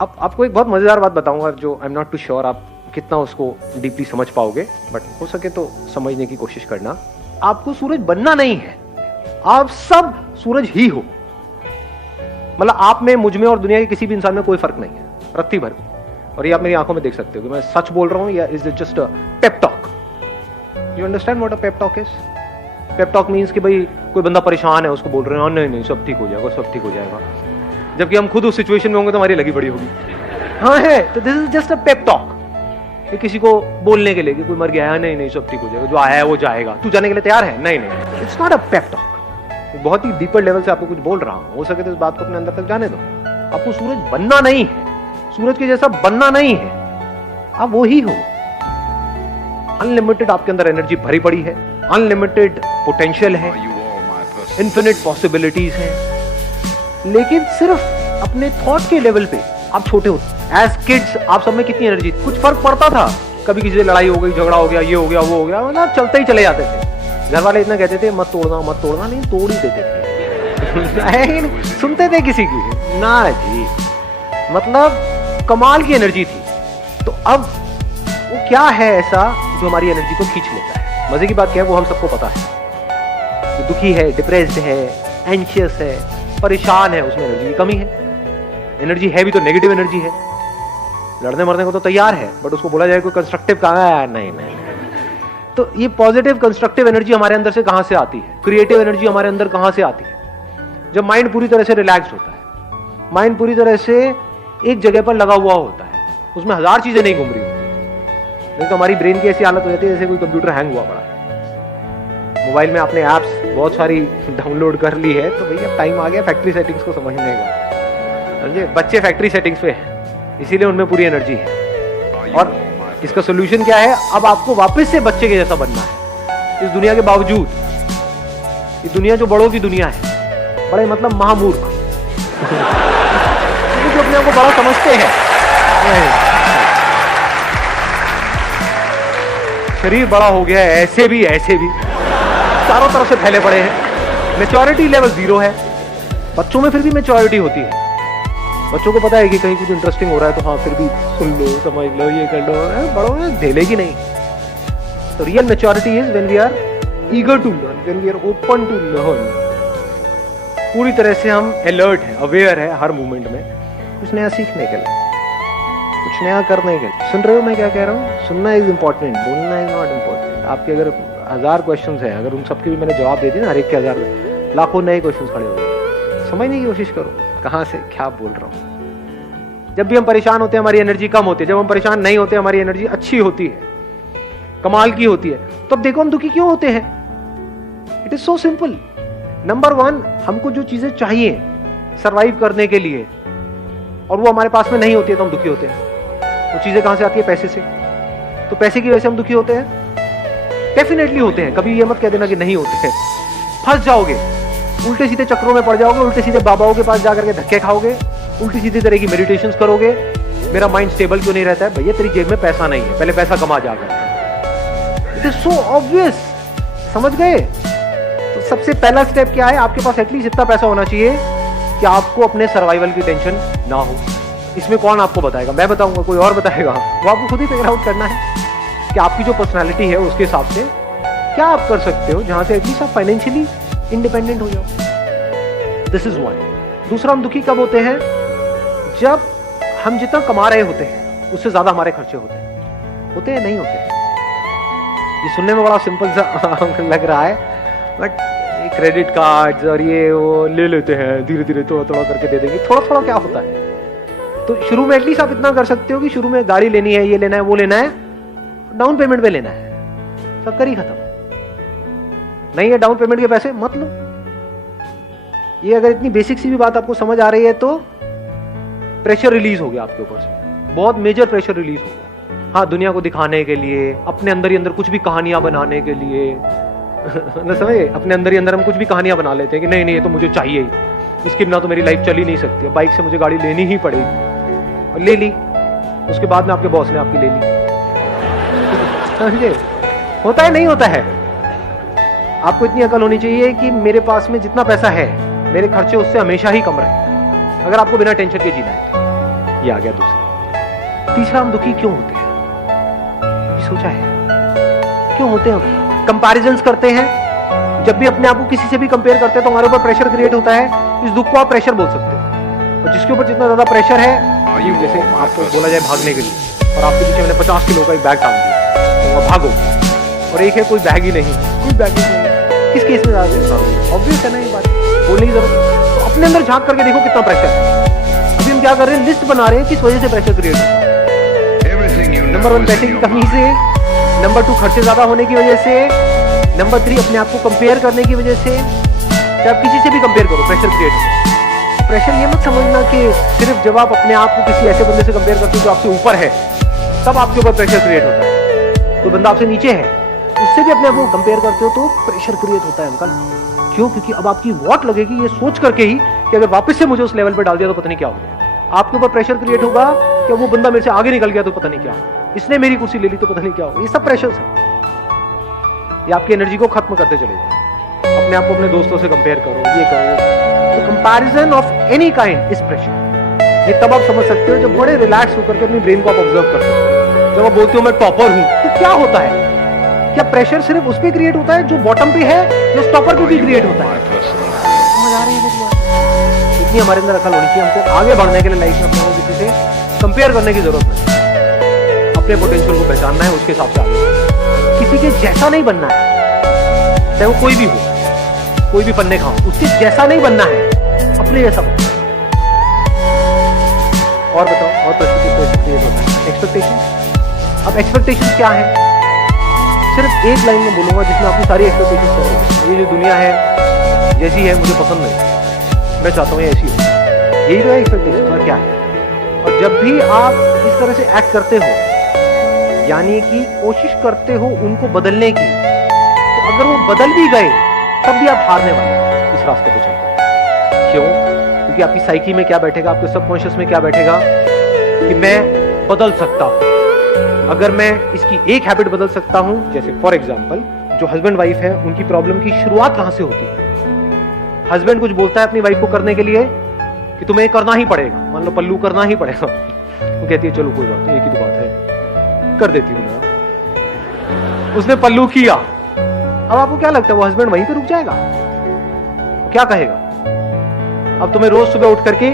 अब आपको एक बहुत मजेदार बात बताऊंगा जो I am not too sure आप कितना उसको डीपली समझ पाओगे, बट हो सके तो समझने की कोशिश करना। आपको सूरज बनना नहीं है, आप सब सूरज ही हो। मतलब आप में, मुझ में और दुनिया के किसी भी इंसान में कोई फर्क नहीं है, रत्ती भर भी। और ये आप मेरी आंखों में देख सकते हो कि मैं सच बोल रहा हूं या is it just a pep talk. You understand what a pep talk is? Pep talk means कि भाई कोई बंदा परेशान है, उसको बोल रहे हैं नहीं नहीं सब ठीक हो जाएगा, सब ठीक हो जाएगा, जबकि हम खुद उस सिचुएशन में होंगे तो हमारी लगी बड़ी होगी। हाँ है, तो this is just a pep talk. किसी को बोलने के लिए कि कोई मर गया है, नहीं नहीं सब ठीक हो जाएगा, जो आया है वो जाएगा, तू जाने के लिए तैयार है, नहीं नहीं, it's not a pep talk. बहुत ही डीपर लेवल से आपको कुछ बोल रहा हूं, हो सके तो इस बात को अपने अंदर तक जाने दो। आपको सूरज बनना नहीं है, सूरज के जैसा बनना नहीं है, आप वो ही हो। अनलिमिटेड आपके अंदर एनर्जी भरी पड़ी है, अनलिमिटेड पोटेंशियल है, इन्फिनिट पॉसिबिलिटीज है, लेकिन सिर्फ अपने थॉट के लेवल पे आप छोटे होते। एज किड्स आप सब में कितनी एनर्जी, कुछ फर्क पड़ता था? कभी किसी से लड़ाई हो गई, झगड़ा हो गया, ये हो गया, वो हो गया, मतलब चलते ही चले जाते थे। घर वाले इतना कहते थे मत तोड़ना मत तोड़ना, नहीं तोड़ ही देते थे। सुनते थे किसी की ना जी, मतलब कमाल की एनर्जी थी। तो अब वो क्या है ऐसा जो हमारी एनर्जी को खींच लेता है? मजे की बात क्या है, वो हम सबको पता है। तो दुखी है, डिप्रेस्ड है, एंशियस है, परेशान है, उसमें एनर्जी की कमी है। एनर्जी है भी तो नेगेटिव एनर्जी है, लड़ने मरने को तो तैयार है, बट उसको बोला जाए कोई कंस्ट्रक्टिव कहाँ है? नहीं नहीं। तो ये पॉजिटिव कंस्ट्रक्टिव एनर्जी हमारे अंदर से कहां से आती है? क्रिएटिव एनर्जी हमारे अंदर कहां से आती है? जब माइंड पूरी तरह से रिलैक्स होता है, माइंड पूरी तरह से एक जगह पर लगा हुआ होता है, उसमें हजार चीजें नहीं घूम रही होती। नहीं तो हमारी ब्रेन की ऐसी हालत हो जाती है जैसे कोई कंप्यूटर हैंग हुआ पड़ा है। मोबाइल में आपने एप्स बहुत सारी डाउनलोड कर ली है, तो भैया टाइम आ गया फैक्ट्री सेटिंग्स को समझने का। समझे? बच्चे फैक्ट्री सेटिंग्स पे हैं, इसीलिए उनमें पूरी एनर्जी है। और इसका सोल्यूशन क्या है? अब आपको वापस से बच्चे के जैसा बनना है इस दुनिया के बावजूद। ये दुनिया जो बड़ों की दुनिया है, बड़े मतलब महामूर्ख जो अपने आप को बड़ा समझते हैं। शरीर बड़ा हो गया है, ऐसे भी चारों तरफ से फैले पड़े हैं, मैच्योरिटी लेवल 0 है। बच्चों में फिर भी मैच्योरिटी होती है, बच्चों को पता है कि कहीं कुछ इंटरेस्टिंग हो रहा है तो हाँ फिर भी सुन लो, समझ लो, ये कर लो। बड़ों में ढेलेगी नहीं। तो real maturity is when we are eager to learn, when we are open to learn. पूरी तरह से हम अलर्ट हैं, अवेयर है हर मोमेंट में, कुछ नया सीखने के लिए, कुछ नया करने के लिए। सुन रहे हो मैं क्या कह रहा हूँ? सुनना इज इंपॉर्टेंट, बोलना इज नॉट इम्पोर्टेंट। आपके अगर 1000 क्वेश्चन है, अगर उन सबके भी मैंने जवाब दे दिए ना, हर एक के 1000, लाखों नए क्वेश्चन खड़े हो गए। समझने की कोशिश करो कहां से क्या बोल रहा हूं। जब भी हम परेशान होते हैं हमारी एनर्जी कम होती है, जब हम परेशान नहीं होते हमारी एनर्जी अच्छी होती है, कमाल की होती है। तो अब देखो हम दुखी क्यों होते हैं? It is so simple. Number 1, हमको जो चीजें चाहिए सरवाइव करने के लिए और वो हमारे पास में नहीं होती है तो हम दुखी होते हैं। वो चीजें कहां से आती है? पैसे से। तो पैसे की वजह से हम दुखी होते हैं? डेफिनेटली होते हैं। कभी ये मत कह देना कि नहीं होते हैं। फंस जाओगे, उल्टे सीधे चक्रों में पड़ जाओगे, उल्टे सीधे बाबाओं के पास जाकर के धक्के खाओगे, उल्टी सीधी तरह की मेडिटेशंस करोगे। मेरा माइंड स्टेबल क्यों नहीं रहता है? भैया तेरी जेब में पैसा नहीं है, पहले पैसा कमा जाकर। It is so obvious. समझ गए? तो सबसे पहला स्टेप क्या है? आपके पास एटलीस्ट इतना पैसा होना चाहिए कि आपको अपने सर्वाइवल की टेंशन ना हो। इसमें कौन आपको बताएगा? मैं बताऊंगा? कोई और बताएगा? वो आपको खुद ही फिगर आउट करना है कि आपकी जो पर्सनैलिटी है उसके हिसाब से क्या आप कर सकते हो जहां से एटलीस्ट आप फाइनेंशियली इंडिपेंडेंट हो जाओ। This is 1। दूसरा, हम दुखी कब होते हैं? जब हम जितना कमा रहे होते हैं उससे ज्यादा हमारे खर्चे होते हैं। होते हैं? नहीं होते हैं? ये सुनने में बड़ा सिंपल सा लग रहा है, बट क्रेडिट कार्ड्स और ये वो ले लेते हैं, धीरे धीरे थोड़ा थोड़ा करके दे देंगे। थोड़ा थोड़ा क्या होता है? तो शुरू में एटलीस्ट आप इतना कर सकते हो कि शुरू में गाड़ी लेनी है, ये लेना है, वो लेना है, डाउन पेमेंट पे लेना है, चक्कर ही खत्म। नहीं है डाउन पेमेंट के पैसे, मत लो। ये अगर इतनी बेसिक सी भी बात आपको समझ आ रही है तो प्रेशर रिलीज हो गया आपके ऊपर से, बहुत मेजर प्रेशर रिलीज हो गया। हाँ, दुनिया को दिखाने के लिए, अपने अंदर ही अंदर कुछ भी कहानियां बनाने के लिए ना, समझे? अपने अंदर ही अंदर हम कुछ भी कहानियां बना लेते हैं कि नहीं नहीं ये तो मुझे चाहिए ही, इसके बिना तो मेरी लाइफ चल ही नहीं सकती, बाइक से मुझे गाड़ी लेनी ही पड़ेगी। और ले ली, उसके बाद में आपके बॉस ने आपकी ले ली। समझे? होता है? नहीं होता है? आपको इतनी अकल होनी चाहिए कि मेरे पास में जितना पैसा है, मेरे खर्चे उससे हमेशा ही कम रहे, अगर आपको बिना टेंशन के जीना है। ये आ गया दूसरा। तीसरा, हम दुखी क्यों होते हैं? कभी सोचा है क्यों होते हैं? कंपैरिजंस करते हैं। जब भी अपने आप को किसी से भी कंपेयर करते हैं तो हमारे ऊपर प्रेशर क्रिएट होता है। इस दुख को आप प्रेशर बोल सकते हो। और जिसके ऊपर जितना ज्यादा प्रेशर है, जैसे आपको बोला जाए भागने के लिए, और आपके पीछे मैंने 50 किलो का एक बैग टांग दिया, तो भागो, और एक है कोई बैग ही नहीं, कोई बैग ही नहीं, किस केस में ज्यादा ऑब्वियस है ना ये बात, बोलने की जरूरत। तो अपने अंदर झांक करके देखो कितना प्रेशर है। अभी हम क्या कर रहे हैं, लिस्ट बना रहे हैं किस वजह से प्रेशर क्रिएट होता है। नंबर 1 पैसे की कमी से, नंबर 2 खर्चे ज्यादा होने की वजह से, नंबर 3 अपने आप को कंपेयर करने की वजह से। चाहे आप किसी से भी कंपेयर करो, प्रेशर क्रिएट होता है। प्रेशर ये मत समझना कि सिर्फ जब आप अपने आप को किसी ऐसे बंदे से कंपेयर करते हो जो आपसे ऊपर है तब आपके ऊपर प्रेशर क्रिएट होता है। तो बंदा आपसे नीचे है, उससे भी अपने आप को कंपेयर करते हो तो प्रेशर क्रिएट होता है अंकल। क्यों? क्योंकि अब आपकी वॉट लगेगी ये सोच करके ही कि अगर वापस से मुझे उस लेवल पे डाल दिया तो पता नहीं क्या हो गया। आपके ऊपर प्रेशर क्रिएट होगा कि वो बंदा मेरे से आगे निकल गया तो पता नहीं क्या होगा, इसने मेरी कुर्सी ले ली तो पता नहीं क्या होगा। ये सब प्रेशर है, ये आपकी एनर्जी को खत्म करते चले जाए। अपने आप को अपने दोस्तों से कंपेयर करो, ये करो। तो comparison of any kind is pressure. ये तब आप समझ सकते हो जब बड़े रिलैक्स होकर के अपनी ब्रेन को आप ऑब्जर्व करते हो। जब आप बोलते हो मैं टॉपर हूं, तो क्या होता है? क्या प्रेशर सिर्फ उस पे क्रिएट होता है जो बॉटम पे है, या टॉपर पे भी क्रिएट होता है? समझ आ रही है मेरी बात? इतनी हमारे अंदर अकल होनी चाहिए, हमको आगे बढ़ने के लिए लाइफ में अपने को किसी से कंपेयर करने की जरूरत नहीं। अपने पोटेंशियल को पहचानना है, उसके हिसाब से आगे। किसी के जैसा नहीं बनना है, चाहे वो कोई भी हो, कोई भी पन्ने खाओ, उसके जैसा नहीं बनना है, अपने जैसा बनो। और बताओ, और प्रेशर क्रिएट होता है एक्सपेक्टेशन। अब एक्सपेक्टेशन क्या है? सिर्फ एक लाइन में बोलूंगा जिसमें आपकी सारी एक्सपेक्टेशन करोगे। ये जो दुनिया है जैसी है मुझे पसंद नहीं, मैं चाहता हूँ ऐसी हो। यही तो है एक्सपेक्टेशन, और क्या है? और जब भी आप इस तरह से एक्ट करते हो, यानी कि कोशिश करते हो उनको बदलने की, तो अगर वो बदल भी गए तब भी आप हारने वाले हैं इस रास्ते पे चलकर। क्यों? क्योंकि आपकी साइकी में क्या बैठेगा, आपके सबकॉन्शियस में क्या बैठेगा कि मैं बदल सकता हूं। अगर मैं इसकी एक हैबिट बदल सकता हूं, जैसे फॉर एग्जांपल जो हस्बैंड वाइफ है उनकी प्रॉब्लम की शुरुआत कहां से होती है? हस्बैंड कुछ बोलता है अपनी वाइफ को करने के लिए कि तुम्हें करना ही पड़ेगा, मान लो पल्लू करना ही पड़ेगा, वो कहती है चलो कोई बात नहीं, एक ही तो बात है, कर देती हूँ ना। उसने पल्लू किया, अब आपको क्या लगता है वो हस्बैंड वहीं पे रुक जाएगा? क्या कहेगा? अब तुम्हें रोज सुबह उठ करके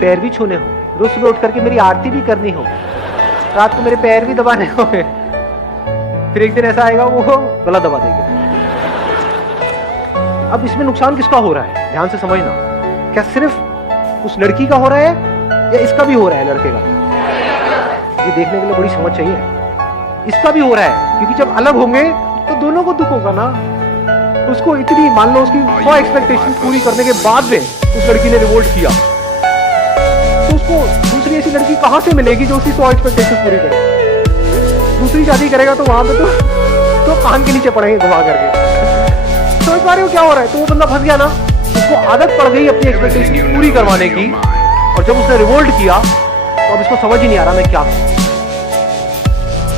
पैर भी छूने होंगे, रोज सुबह उठ करके मेरी आरती भी करनी होगी, रात को मेरे पैर भी दबाने होंगे, फिर एक दिन ऐसा आएगा वो गला दबा देंगे। अब इसमें नुकसान किसका हो रहा है? ध्यान से समझना। क्या सिर्फ उस लड़की का हो रहा है या इसका भी हो रहा है? लड़के का, ये देखने के लिए बड़ी समझ चाहिए। इसका भी हो रहा है, क्योंकि जब अलग होंगे तो दोनों को दुख होगा ना। उसको इतनी, मान लो उसकी 100 एक्सपेक्टेशन पूरी करने के बाद में उस लड़की ने रिवोल्ट किया, तो उसको दूसरी ऐसी लड़की कहां से मिलेगी जो उसकी 100 एक्सपेक्टेशन पूरी करे? दूसरी शादी करेगा तो वहां पे तो कान के नीचे पड़ेंगे घुमा करके। समझ पा रहे हो क्या हो रहा है? तो वो बंदा फंस गया ना, उसको आदत पड़ गई अपनी एक्सपेक्टेशन पूरी करवाने की, और जब उसने रिवोल्ट किया तो अब इसको समझ ही नहीं आ रहा मैं क्या करूं।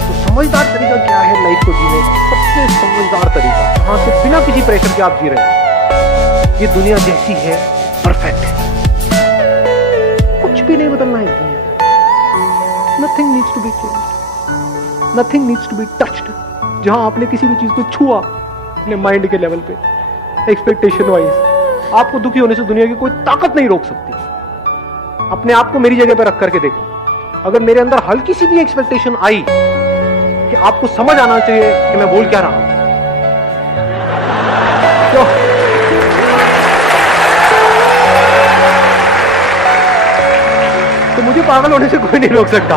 तो समझदार तरीका क्या है लाइफ को जीने का? सबसे समझदार तरीका, जहां से बिना किसी प्रेशर के आप जी रहे हैं, ये दुनिया जैसी है परफेक्ट है, कुछ भी नहीं बदलना है दुनिया। Nothing needs to be changed, nothing needs to be touched. जहां आपने किसी भी चीज को छुआ अपने माइंड के लेवल पे, एक्सपेक्टेशन वाइज, आपको दुखी होने से दुनिया की कोई ताकत नहीं रोक सकती। अपने आप को मेरी जगह पे रख करके देखो, अगर मेरे अंदर हल्की सी भी एक्सपेक्टेशन आई कि आपको समझ आना चाहिए कि मैं बोल क्या रहा हूं, तो मुझे पागल होने से कोई नहीं रोक सकता।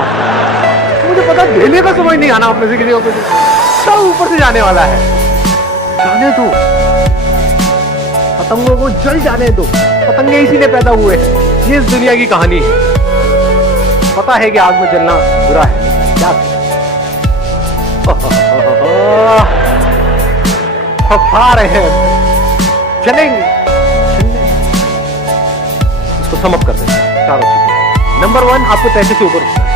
मुझे पता ढेले का समझ नहीं आना अपने से किसी को, सब ऊपर से जाने वाला है। जाने दो, पतंगों को जल जाने दो, पतंगे इसीलिए पैदा हुए हैं। ये इस दुनिया की कहानी है। पता है कि आग में जलना बुरा है, क्या फफा रहे हैं, चलेंगे। इसको समअप कर दें चारों चीजें। नंबर 1, आपको पैसे से ऊपर उठना है,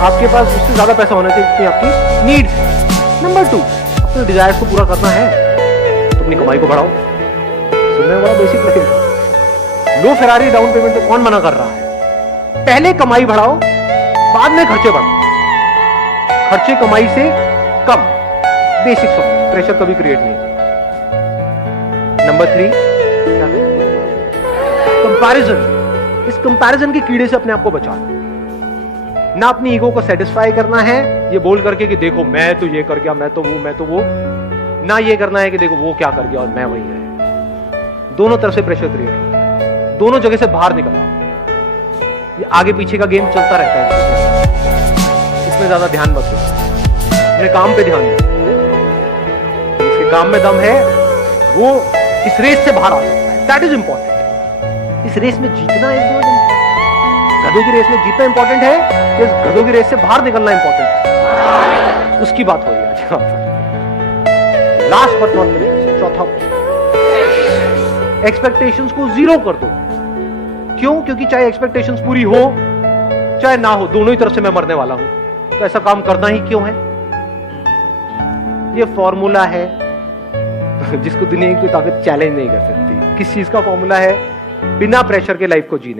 आपके पास उससे ज्यादा पैसा होना चाहिए जितनी आपकी नीड्स है। नंबर 2, अपने डिजायर्स को पूरा करना है तो अपनी कमाई को बढ़ाओ। सुनने में बड़ा बेसिक लगेगा, लो फेरारी डाउन पेमेंट पे कौन मना कर रहा है? पहले कमाई बढ़ाओ, बाद में खर्चे बढ़ाओ। खर्चे कमाई से कम, बेसिक्स ऑफ प्रेशर कभी क्रिएट नहीं। नंबर 3, क्या कंपैरिजन। इस कंपैरिजन के कीड़े से अपने आप को बचाना। ना अपनी ईगो को सेटिस्फाई करना है ये बोल करके कि देखो मैं तो ये कर गया, मैं तो वो। ना ये करना है कि देखो वो क्या कर गया और मैं वही है। दोनों तरफ से प्रेशर क्रिएट होता है, दोनों जगह से बाहर निकल आओ। ये आगे पीछे का गेम चलता रहता है, इसमें ज्यादा ध्यान मत दो, अपने काम पे ध्यान दो। जिसके काम में दम है वो इस रेस से बाहर आ सकता है। That is important. इस रेस में जीतना इज नॉट इंपॉर्टेंट। गधों की रेस में जीतना इंपॉर्टेंट है, इस गधों की रेस से बाहर निकलना इंपॉर्टेंट है। उसकी बात हो रही है आज यहां पर। लास्ट बट नॉट लीस्ट, चौथा, एक्सपेक्टेशंस को जीरो कर दो। क्यों? क्योंकि चाहे एक्सपेक्टेशंस पूरी हो चाहे ना हो, दोनों ही तरफ से मैं मरने वाला हूं, तो ऐसा काम करना ही क्यों है? ये फॉर्मूला है जिसको दुनिया की कोई ताकत चैलेंज नहीं कर सकती। किस चीज का फॉर्मूला है? बिना प्रेशर के लाइफ को जीने।